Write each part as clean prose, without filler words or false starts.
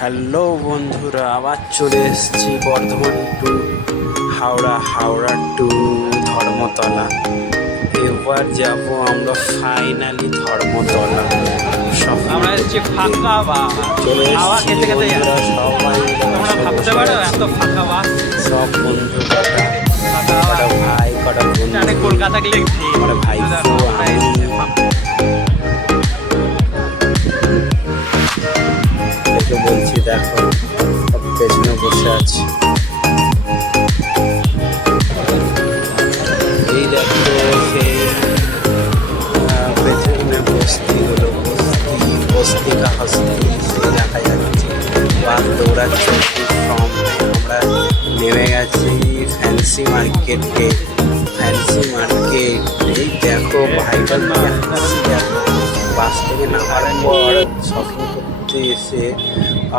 Hello বন্ধুরা, আবার চলে এসেছি বর্ধমান টু হাওড়া টু ধর্মতলা। এবার যাব আমরা ফাইনালি ধর্মতলা। সব আমরা এসেছি ফাঁকা বাস, চলে হাওয়া এসেছি খেতে খেতে বন্ধুরা, সবাই তোমরা ভাবতে পারো এত ফাঁকা বাস। সব বন্ধু কটা ফাঁকা কটা ভাই কটা বন্ধু, জানে কলকাতা গেলে আমার ভাই দেখে বলছি দেখো সব পেছনে বসে আছে। এই দেখো সেই পেছনে বস্তিগুলো, বস্তি কা হস্তি সেই দেখা যাচ্ছে। বাস দৌড়াচ্ছে ফ্রম। আমরা নেমে গেছি ফ্যান্সি মার্কেটে। ফ্যান্সি মার্কেট এই দেখো ভাইটাল হাসি দেখো। বাস থেকে নামার পর শপিং করতে এসে,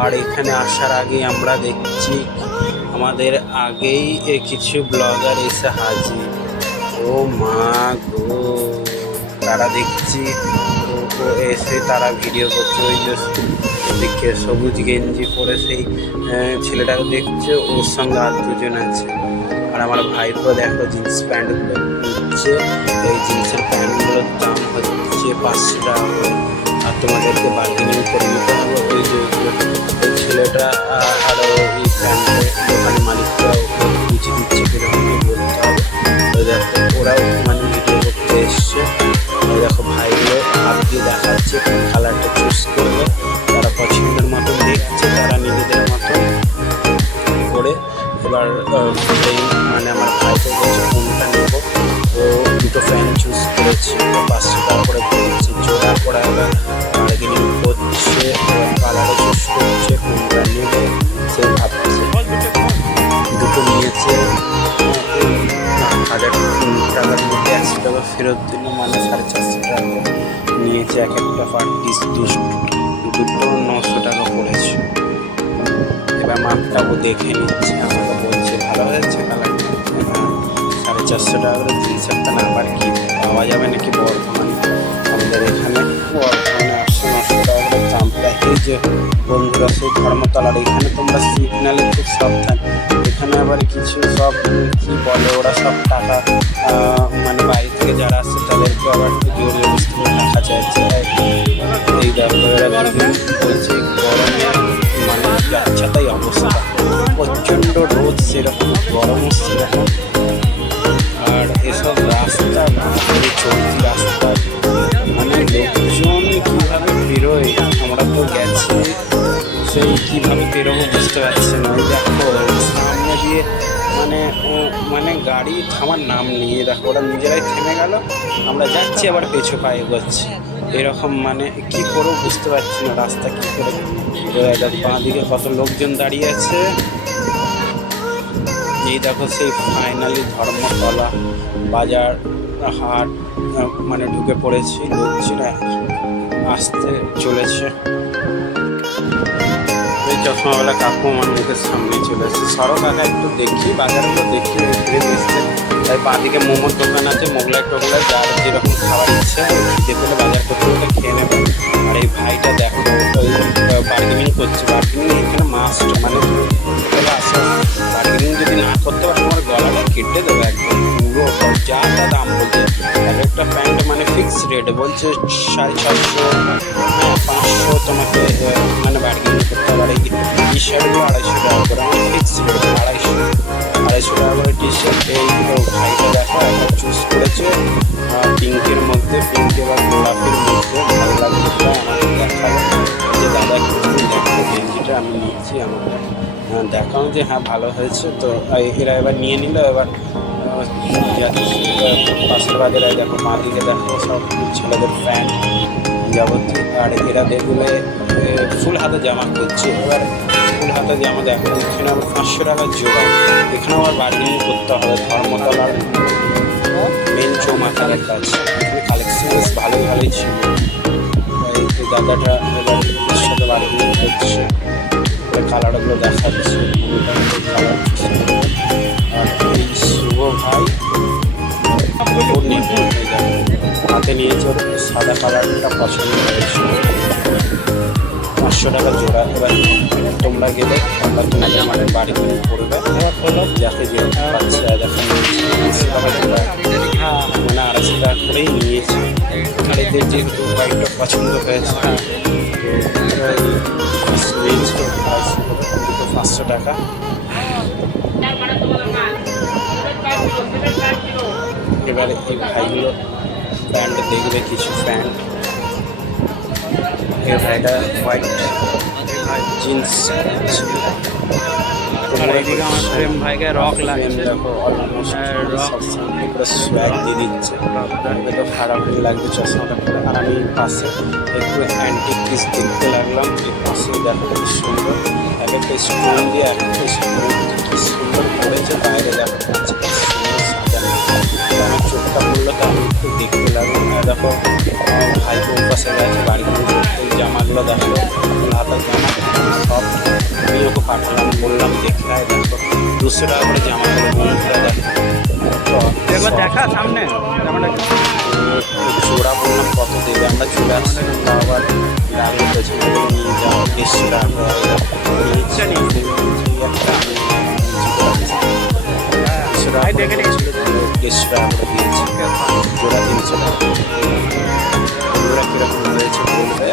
আর এখানে আসার আগে আমরা দেখছি আমাদের আগেই কিছু ব্লগার এসে হাজির। ও মা গো, তারা দেখছি এসে তারা ভিডিও করছে। ওই যে দেখে সবুজ গেঞ্জি পরে সেই ছেলেটাকে দেখছে, ওর সঙ্গে আর দুজন আছে। আর আমার ভাইপো দেখো জিন্স প্যান্টগুলো নিচ্ছে। এই জিন্সের প্যান্টগুলোর দাম হচ্ছে 500 টাকা করে, আর তোমাদেরকে বার্গেনিং করে নিতে হবে। ওই যে ওই ছেলেটা আরও এই প্যান্টের দোকানের মালিকরা ওকে বুঝিয়ে দিচ্ছে কীরকম বলতে হবে। ওই দেখো ওরাও মানে ভিডিও করতে এসছে। ওই দেখো ভাইগুলো হাত দিয়ে দেখাচ্ছে কোন কালারটা চুজ করবে। তারা পছন্দের মতো দেখছে, তারা নিজেদের মতো করে। এবার সেই মানে আমার ভাইকে বলছে কোনটা নেব। ও দুটো ফ্যান চুজ করেছে, 500 টাকা করে দিয়েছে জোড়া করা। এবার বার্গেনিং করছে, কালারে চুজ করছে কোনটা নেবে সেই ভাবছে। দুটো নিয়েছে 1000 টাকার মধ্যে 100 টাকা ফেরত দিল, মানে 450 টাকা নিয়েছে এক একটা পার পিস। দুটো 900 টাকা পড়েছে। এবার মাপটাও দেখে নিচ্ছে, আমাকে বলছে ভালো হয়েছে কালারটা। 450 টাকা করে জিন্সেরটা না আবার কি পাওয়া যাবে নাকি বর্ধমানে? আমাদের এখানে বর্ধমানে 800-900 টাকা করে দাম প্রায়। এই যে বন্ধুরা সেই ধর্মতলার এখানে তোমরা সিগনালে খুব সাবধান। এখানে আবার কিছু সব কি বলে ওরা, সব টাকা মানে বাইরে থেকে যারা আসছে তাদেরকে আবার জোর জবরদস্তি করে টাকা চাইছে। এই দেখো এরা দুদিন বলছে গরমে মানে যাচ্ছে তাই অবস্থা, প্রচণ্ড রোদ সেরকম, গরমও সেরকম। আর এসব রাস্তা চলতি রাস্তা মানে লোকজন কীভাবে বেরোয়, আমরা তো গেছি সেই কীভাবে বেরোবো বুঝতে পারছি না। ওই দেখো সামনে দিয়ে মানে গাড়ি থামার নাম নিয়ে দেখো ওরা নিজেরাই থেমে গেল, আমরা যাচ্ছি আবার পেছু পায়ে এগোচ্ছি। এরকম মানে কী করবো বুঝতে পারছি না, রাস্তা কী করে। বাঁ দিকে কত লোকজন দাঁড়িয়ে আছে। এই দেখো সেই ফাইনালি ধর্মতলা বাজার হাট মানে ঢুকে পড়েছি, লোকজনে আসতে চলেছে। এই চশমাওয়ালা কাকু আমার মুখের সামনে চলেছে। সড়ক আগে একটু দেখি, বাজারগুলো দেখি ঘুরে এসছে। তাই বাঁদিকে মোমোর দোকান আছে, মোগলাই টোগলাই যার যেরকম খাবার ইচ্ছে খিদে পেলে বাজার করতে হলে খেয়ে নেবে। আর এই ভাইটা দেখো ওই বার্গেনিং করছে। বার্গেনিং এখানে মাস্ট, মানে আসো বার্গেনিং যদি না করতে পারো তোমার গলাটা কেটে দেবে একদম পুরো। যা তা দাম বলছে, এক একটা প্যান্ট মানে ফিক্স রেট বলছে 650, 500 তোমাকে মানে বার্গেনিং করতে হবে। আর এই টি শার্টগুলো 250 টাকা করে, আমার ফিক্স রেট 250 টাকা করে টি শার্ট। এই ভাইটা দেখো একটা চুজ করেছে পিঙ্কের মধ্যে, পিঙ্কে বা গোলাপের মধ্যে ভালো লাগবে আমাকে দেখাবো যে দাদা দেখো গেঞ্জিটা আমি নিয়েছি, আমাকে দেখাও যে হ্যাঁ ভালো হয়েছে। তো এরা এবার নিয়ে নিল। এবার পাশের বাজারে দেখো বাঁ দিকে দেখো সব ছেলেদের প্যান্ট যাবতীয়। আর এরা দেখলে ফুল হাতে জামা করছে। এবার ফুল হাতে জামা দেখো এখানে আবার 500 টাকা জোড়া। এখানে আবার বার্গেনিং করতে হবে। ধর্মতলার মেন চৌমাথার কাছে এখানে কালেকশন বেশ ভালোই ছিল। এই দাদাটা এবার এর সাথে বার্গেনিং করছে, কালারগুলো দেখাচ্ছে কালার। আর এই শুভ ভাই হাতে নিয়েছে, ওর সাদা কালারটা পছন্দ হয়েছে, 500 টাকা জোড়া। এবার আমরা গেলে আমরা কিনা আমাদের বাড়ি পড়বে যাকে যে বাচ্চা দেখেন হ্যাঁ মানে 250 টাকা করেই নিয়েছে। আর এদের যেহেতু বাইকটা পছন্দ হয়েছে রেঞ্জ তো 500 টাকা। এবারে এই ভাইগুলো প্যান্ট দেখবে, কিছু প্যান্ট। এই ভাইটা হোয়াইট জিন্স আর এদিকে আমার প্রেম ভাইকে রক লাগছে। দেখো অলমোস্ট রক পুরো সোয়াগ দিয়ে দিচ্ছে। আমাকে তো খারাপ লাগছে চশমাটা পরে। আর আমি পাশে একটু অ্যান্টিক পিস দেখতে লাগলাম। এর পাশে দেখো খুব সুন্দর এক একটা স্টোন দিয়ে এক একটা স্টোন কি সুন্দর করেছে। বাইরে দেখো সুন্দর সাজানো। আমার চোখটা পড়লো তো আমি একটু দেখতে লাগলাম। দেখো আমার ভাইকে পাশে গেছে বাড়িগুলো এই জামাগুলো দেখো হাতার জামা সব আমি ওকে পাঠালাম, বললাম দেখতে হয়। দেখো 200 টাকা করে জামাগুলো বন্ধুরা দেখো দেখো দেখা সামনে জামাটা জোড়া বললাম কত দেবে, আমরা চলে আসছি আবার গাড়ি পেছনে নিয়ে যাওয়া 150 টাকা নিচ্ছে নিয়ে একটা ভাই দেখে নিই। 150 টাকা করে দিয়েছি, জোড়া 300 টাকা। ওরা কীরকম হয়েছে বলবে,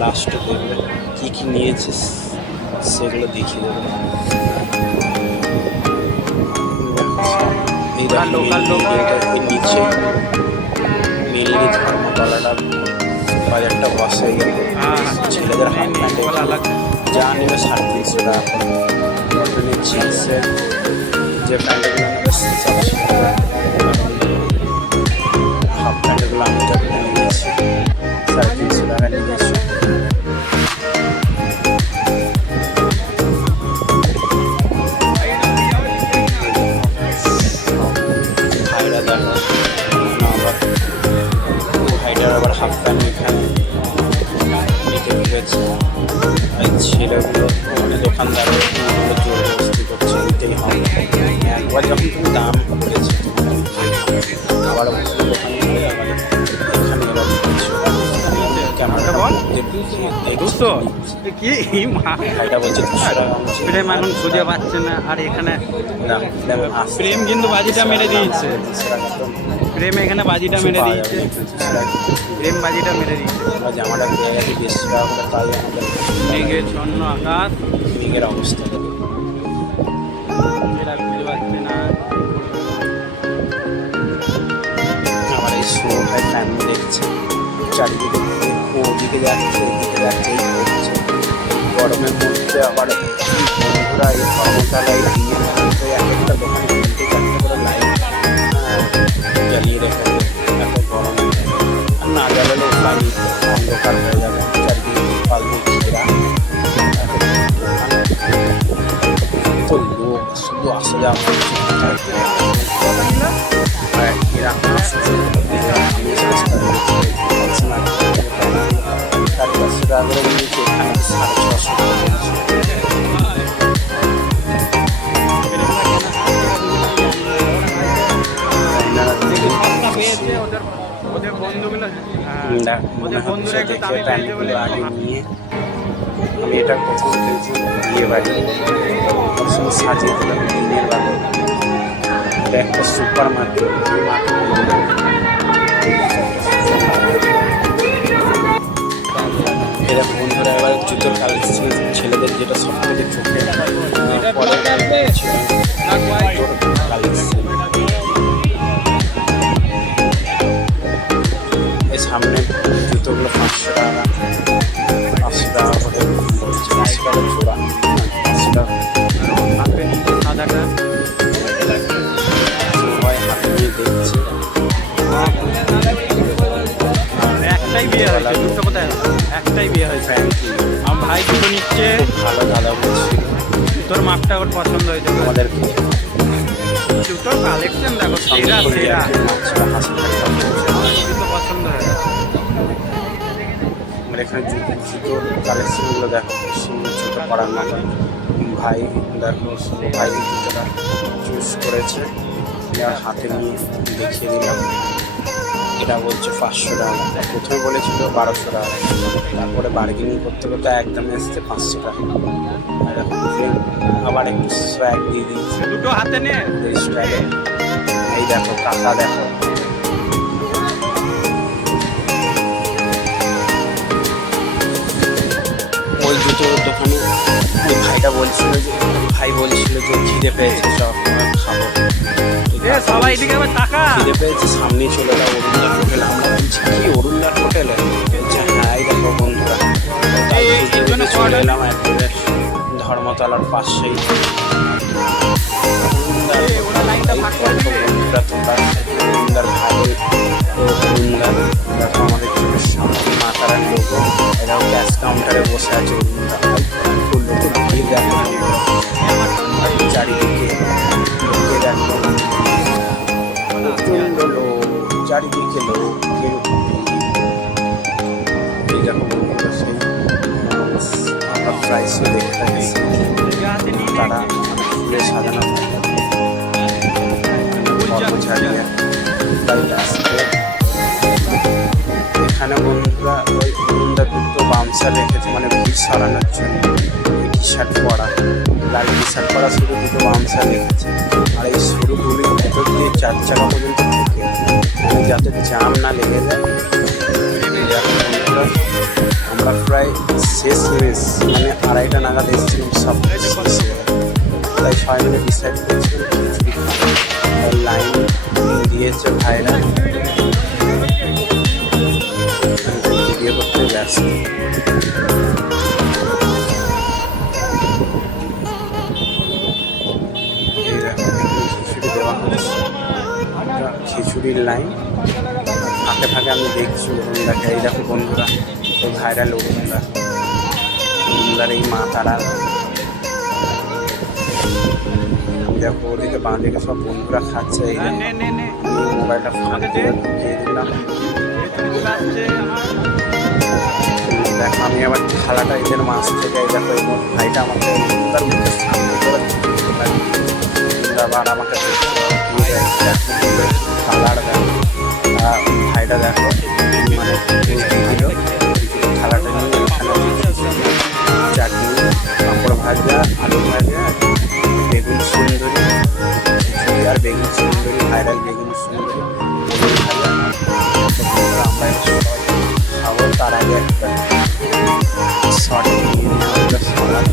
লাস্টে দেখবে কী কী নিয়েছিস সেগুলো দেখিয়ে দেবে। এই লোকাল নিচে মেনলি ধর্মতলাটা বাজারটা বস হয়ে গেল। ছেলেদের হাফ প্যান্ট আলাদা যা নেবে 350 টাকা করে। জিন্সের যে প্যান্টগুলো নেবে হাফ প্যান্টগুলো আমি যখন নিয়েছি 350 টাকা নিয়েছি। ভাইরা দেখো আবার ভাইটার আবার হাফ প্যান্ট এখানে নিতে পেরেছে। এই ছেলেগুলো মানে দোকানদার জোর বস্তি করছে নিতেই হবে। একবার যখন তুমি দাম করেছো আবার দোকানে আবার এখানে এবার ক্যামেরাটা বল দুশো কি মা ভাইটা বলছে 200 টাকা। প্রেম এখন খুঁজে পাচ্ছে না। আর এখানে প্রেম কিন্তু বাজিটা মেরে দিয়েছে। প্রেম এখানে বাজিটা মেরে দিয়েছে। প্রেম বাজিটা মেরে দিয়েছে। জামাটা পেয়ে গেছে 200 টাকা করে, তাই আমাদের মেঘের ছন্ন আকাশ মেঘের অবস্থা এরা খুঁজে পাচ্ছে না। আমার এই শো ভাই ফ্যামিলি দেখছে চারিদিকে ও ওদিকে যাচ্ছে এদিকে যাচ্ছে এই করছে। গরমের মধ্যে আবার বন্ধুরা এই ধর্মতলায় দিয়ে এক একটা দোকানে 3-4 করে লাইট জ্বালিয়ে রেখেছে। এত গরমে আর না জ্বালালে উপায় নেই, অন্ধকার হয়ে যাবে। চারিদিকে পাল দিয়ে ঘেরা তো লোক শুধু আসা যাওয়া করছে। এরা আসছে আমি চেষ্টা করছি 450 টাকা করে নিয়েছি, এখানে 650 টাকা নিয়েছি। পেয়েছে ওদের বন্ধুগুলো মনে হচ্ছে দেখে প্যান্টগুলো আগে নিয়ে আমি এটা প্রথম খেলছি বিয়ে বাড়ি সাজিয়ে দিলাম দিনের বেলা। এটা একটা সুপার মার্কেট, এরা বন্ধুরা এবার জুতোর কালেকশন ছেলেদের যেটা সব থেকে চোখে কালেকশন। এই সামনে জুতোগুলো 500 টাকা 500 টাকা করে বলছে, 500 টাকা জোড়া 500 টাকা হাতে নিচে সাদাটা সবাই হাতে নিয়ে দেখছে। একটাই বিয়ে হয়েছে, দুটো কোথায় একটাই বিয়ে হয়েছে। আমার ভাই দুটো নিচ্ছে, ভালো দাদা বলছি তোর মাপটা ওর পছন্দ হয়েছে। আমাদেরকে জুতোর কালেকশন দেখো সেরা সেরা, জুতো পছন্দ হয়ে গেছে। আমার এখানে জুতোর কালেকশনগুলো দেখো সুন্দর জুতো পরার মতো। ভাই দেখো ভাই জুতোটা চুজ করেছে, আর হাতে নিয়ে দেখিয়ে দিলাম। এটা বলছে 500 টাকা, প্রথমে বলেছিল 1200 টাকা, তারপরে বার্গেনিং করতে করতে একদম এসছে 500 টাকা। এরকম আবার একটু সোয়াগ দিয়ে দিয়েছে দুটো হাতে নে। এই স্টাইলে। এই দেখো কাকা দেখো, ওই জুতো দোকানে ওই ভাইটা বলছিল যে খিদে পেয়েছে সব খাবো। এ সবাই এদিকে আবার টাকা। খিদে পেয়েছে সামনেই চলে যাও অরুণদার হোটেল। আমরা বলছি কি অরুণদার হোটেলে? বলছে হ্যাঁ এই দেখো বন্ধুরা চলে এলাম একবারে ধর্মতলার পাশেই। ওরা লাইনটা ভাগ করে দিবে। বন্ধুরা তোমরা অরুণদার ভাই অরুণদার দেখো আমাদের চোখের সামনে মা তারার লোগো। এরাও ক্যাশ কাউন্টারে বসে আছে অরুণদা। লোকের ভিড় দেখো চারিদিকে, লোকে দেখো প্রচণ্ড লোক, চারিদিকে লোকের এই দেখো বন্ধুরা সেই আমরা প্রাইসও দেখতে গেছি। তারা ফুলে সাজানো কর্মচারীরা তাই আসছে এখানে বন্ধুরা। ওই বন্ধুরা দুটো বাউন্সার রেখেছে মানে ভিড় সরানোর জন্য। টি শার্ট পরা, লাল টি শার্ট পরা শুধু দুটো বাউন্সার রেখেছে। আর এই সরু গলির ভেতর দিয়ে 4 চাকা পর্যন্ত ঢুকে যাতে জাম না লেগে যায়। বন্ধুরা আমরা প্রায় শেষ মিস মানে 2:30 নাগাদ এসেছিলাম, সব তাই সবাই মিলে ডিসাইড করেছিলাম খিচুড়ি খাবো। লাইন দিয়েছে ভাইরা, ভিডিও করতে ব্যস্ত। খিচুড়ি দেওয়া হচ্ছে, খিচুড়ির লাইন ফাঁকে ফাঁকে আমি দেখছি অরুণদাকে। এই দেখো বন্ধুরা এই ভাইরাল অরুণদার এই মা তারা দেখো। ওদিকে বাঁ দিকে সব বন্ধুরা খাচ্ছে। এই মোবাইলটা ফাঁকে দিয়ে ঢুকিয়ে দিলাম। দেখো আমি আবার থালাটা এদের মাছ থেকে এই দেখো এই ভাইটা আমাকে তার মুখের সামনে করে আবার আমাকে কালার দেখো। ভাইটা দেখো মানে দিল থালাটা নিয়ে চাটনি, পাঁপড় ভাজা, আলু ভাজা, বেগুন সুন্দরী আর বেগুন সুন্দরী, ভাইরাল বেগুন সুন্দরী ভাজা। আমরা খাবো তার আগে একটা শর্ট নিয়ে আমরা সালাদ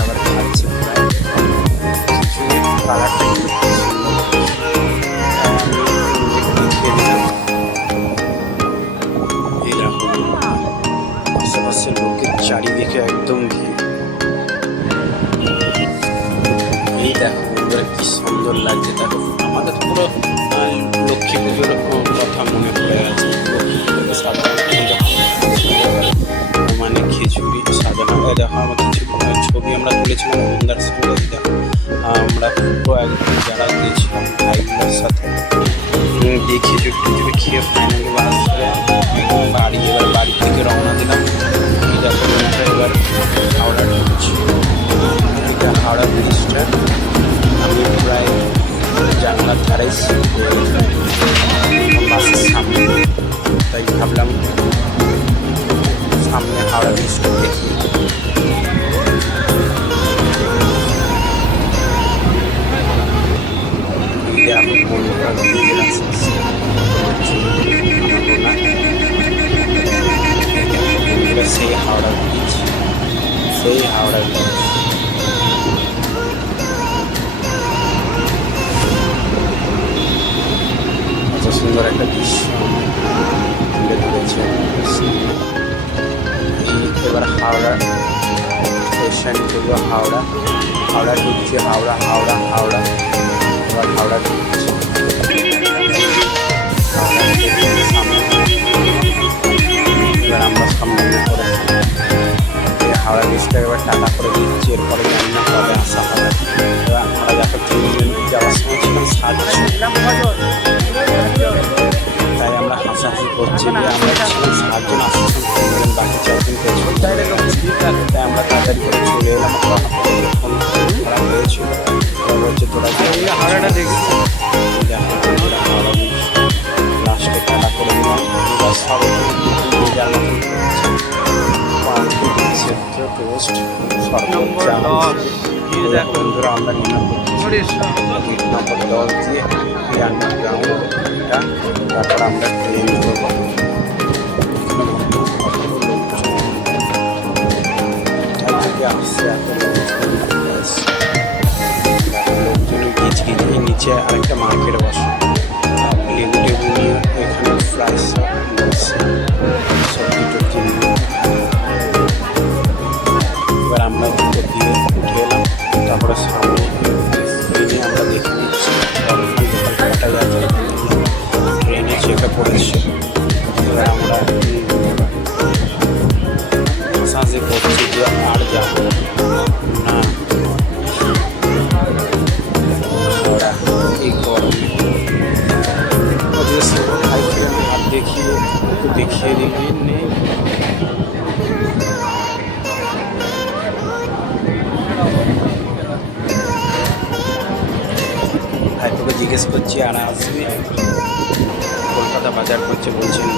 আবার খাচ্ছি। কালারটা কিন্তু খুব সুন্দর। এইরকম আশেপাশের লোকের চারিদিকে একদম ভিড়। এই দেখো বন্ধুরা কি সুন্দর লাগছে। দেখো আমাদের পুরো লক্ষ্মী পুজোর কথা মনে পড়ে গেছে। মানে খিচুড়ি সাজানো হয়। দেখো আমার কিছু ছবি আমরা তুলেছিলাম অরুণদার সঙ্গে। দেখো আমরা পুরো একদম যারা গিয়েছিলাম ভাইগুলোর সাথে দিয়ে খিচুড়ি খেয়ে ফাইনালি বাস করে একদম বাড়ি এবার বাড়ি থেকে রওনা দিলাম। দেখো এবার হাওড়া ঢুকছি। এটা হাওড়া ব্রিজটা আমি প্রায় জানলার ধারেই বাসের সামনে, তাই ভাবলাম সামনে হাওড়া ব্রিজটা দেখি। সেই হাওড়া ব্রিজ, সেই হাওড়া ব্রিজ। এত সুন্দর একটা দৃশ্য তুলে ধরেছে। এবার হাওড়া স্টেশন করবো, হাওড়া ঢুকছে, হাওড়া এবার হাওড়া ঢুকছে। এবার আমরা সামনে করেছি হাওড়া ব্রিজটা এবার টাকা করে দিচ্ছি। এরপরে জানি না কবে আসা হবে। এবার আমরা দেখো 3 জন যাওয়ার সময় ছিলাম 7 জন, তাই আমরা হাসাহাসি করছি যে আমরা ছিলাম 7 জন, আসছিলাম 3 জন, বাকি 4 জন পেয়েছিল। তাই আমরা তাড়াতাড়ি করে চলে এলাম। ফোন করা হয়েছিল, বলছে তোরা হাওড়াটা দেখছি। দেখো হাওড়া ব্রিজ লাস্টে টাকা করে নিলাম। এবার সব যার মতন পোস্ট নম্বর 10 গিয়ে দেখো বন্ধুরা আমরা নেমে পড়ছি গেট নম্বর 10 দিয়ে এই আন্ডারগ্রাউন্ড এটা তারপর আমরা ট্রেন করবো থেকে আসছে এত লোকজনের গিজ গিজ নিচে আরেকটা মার্কেট বসে লেবু টেবু নিয়ে এখানে ফ্রাই বলছে সবজি টবজি নিয়ে এবার আমরা উপর দিয়ে উঠে এলাম তারপরে সামনে স্ক্রিনে আমরা দেখে নিচ্ছি লোকাল কাটা যাচ্ছে ট্রেনে চেপে পড়েছে এবার আমরা সাজে করছি যে আর যাবো না ওরা এই গরমে আর দেখিয়ে একটু দেখিয়ে দিবি নেই ভাইপোকে জিজ্ঞেস করছি আর আসবে কলকাতা বাজার করছে বলছেন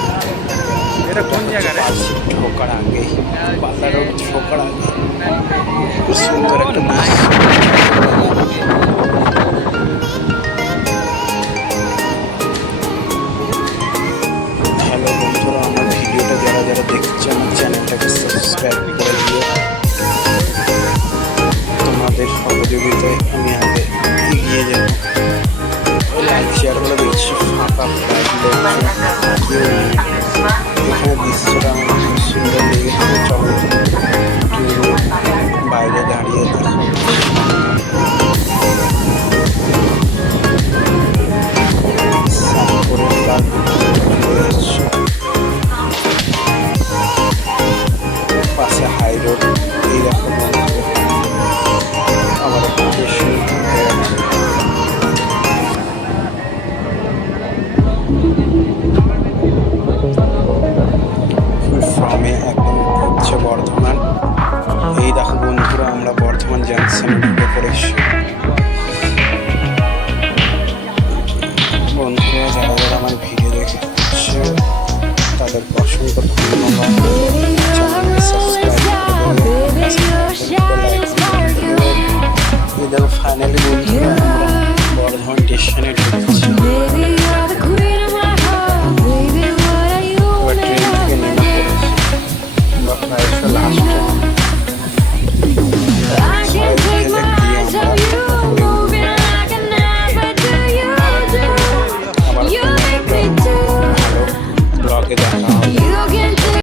এটা কোন জায়গা রে ঢোকার আগে পাল্লা রোড ঢোকার আগে খুব সুন্দর একটা নাচ হ্যালো বন্ধুরা আমার ভিডিওটা যারা যারা দেখছে আমার চ্যানেলটাকে সাবস্ক্রাইব করে দিও তোমাদের সহযোগিতায় আমি আগে এগিয়ে যাব ওই লাইট চেয়ারগুলো দেখছি ফাঁকা প্রায় কেউ নেই এখানে দৃশ্যটা আমার খুব সুন্দর লেগেছে চলো একটু বাইরে দাঁড়িয়ে দেখো সাতপুরের কাজ পাশে হাই রোড এই দেখো আমার একটু বেশি হয়ে গেছে ফ্রমে একদম হচ্ছে বর্ধমান এই দেখো বন্ধুরা আমরা বর্ধমান জাংশনে ঢুকে পড়েছি